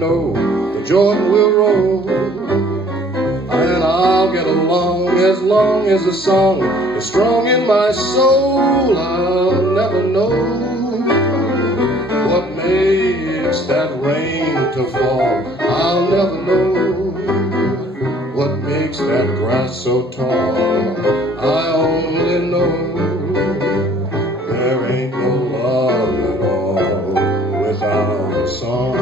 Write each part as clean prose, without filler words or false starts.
know the Jordan will roll, and I'll get along as long as the song is strong in my soul. I'll never know what makes that rain to fall. I'll never know what makes that grass so tall. I only know there ain't no love at all without a song.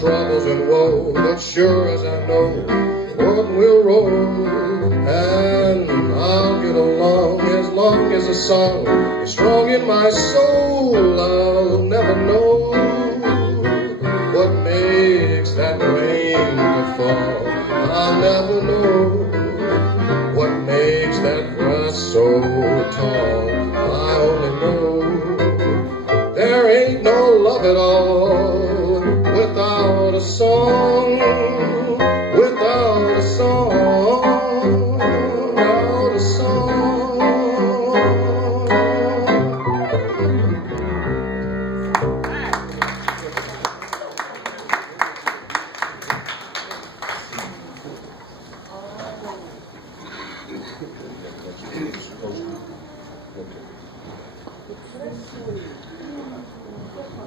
Troubles and woe, but sure as I know, Jordan will roll, and I'll get along as long as the song is strong in my soul. I'll never know what makes that rain to fall. I'll never know what makes that grass so tall. I only know there ain't no love at all without a song, without a song, without a song.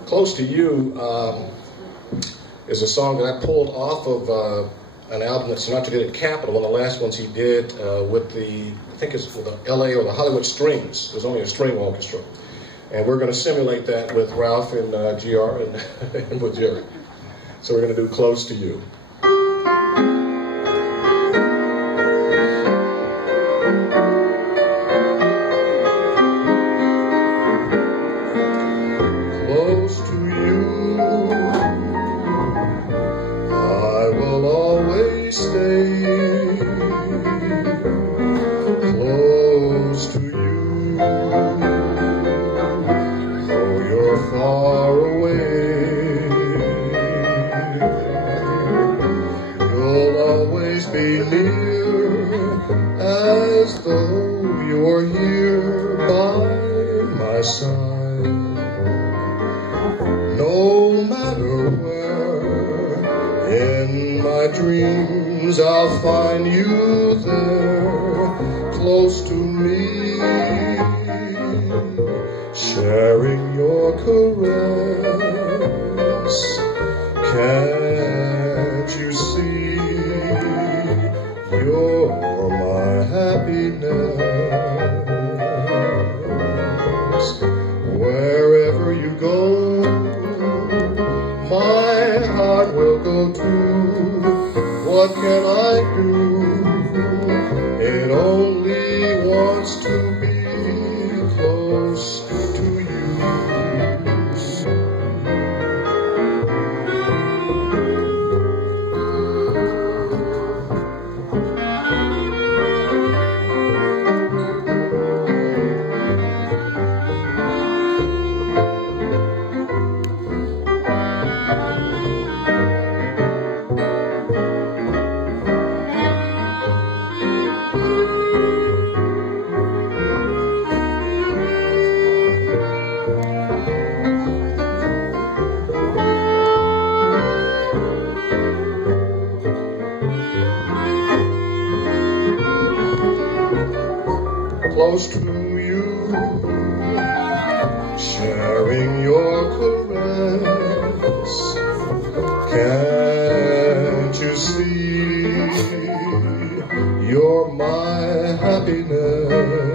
Close to You is a song that I pulled off of an album that Sinatra did at Capitol, one of the last ones he did with the, I think it's with the LA or the Hollywood Strings. It was only a string orchestra. And we're going to simulate that with Ralph and GR and with Jerry. So we're going to do Close to You. Close to you, I will always stay. Close to you, though you're far away. You'll always be near, as though you're here by my side. No matter where, in my dreams I'll find you there, close to me, sharing your caress. Can't you see, you're my happiness. Wherever you go, my heart will go too. What can I do? It only wants to be close to you. Close to you, sharing your caress. Can't you see, you're my happiness.